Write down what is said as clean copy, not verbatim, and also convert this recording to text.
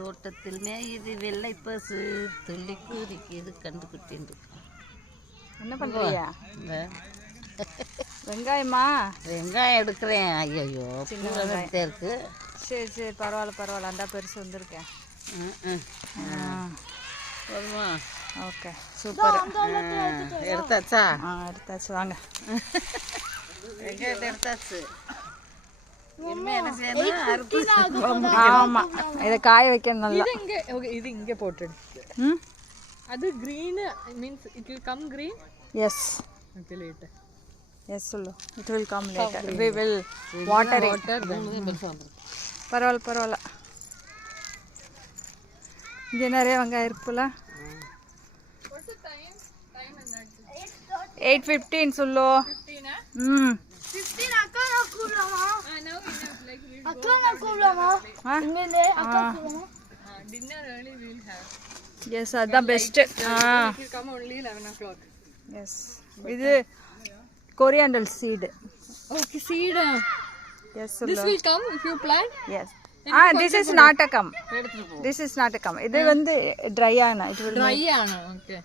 தோட்டத்தில் மேயுது வெள்ளை பசு துள்ளி குதிக்குது கண்டுக்குட்டின்னு. என்ன பண்ணுறியா? வெங்காயமா? வெங்காயம் எடுக்கிறேன். ஐயோ சின்ன வெங்காயம் இருக்கு. சரி சரி பரவாயில்ல அந்த பெருசு வந்திருக்கேன். போதுமா? Okay super. எடுத்தாச்சா? எடுத்தாச்சு வாங்க. வெங்காயத்தை எடுத்தாச்சு. என்ன செய்யணும்? ஆமாம் இதை காய வைக்கணும் நல்லா. இது இங்கே போட்டுடு. அது green means it will come green. Yes. Okay, later. Yes சொல்லு. It will come later. We will water it. பரவாயில்ல. இங்கே நிறைய வெங்காயம் இருக்குல்ல. 8:15 சொல்லு. 15 அக்கா நான் கூப்பிடலாமா? அக்கா நான் கூப்பிடலாமா? இங்கே அக்கா கூப்பிடலாமா? Dinner early we will have. Yes, அதான் best. It will come only 11 o'clock. Yes. இது coriander seed. Okay, seed. Yes This சொல்லு. will come if you plant. Yes. This is not a come. This is not a come. இது வந்து dry ஆன. It will Dry ആണ്. Okay.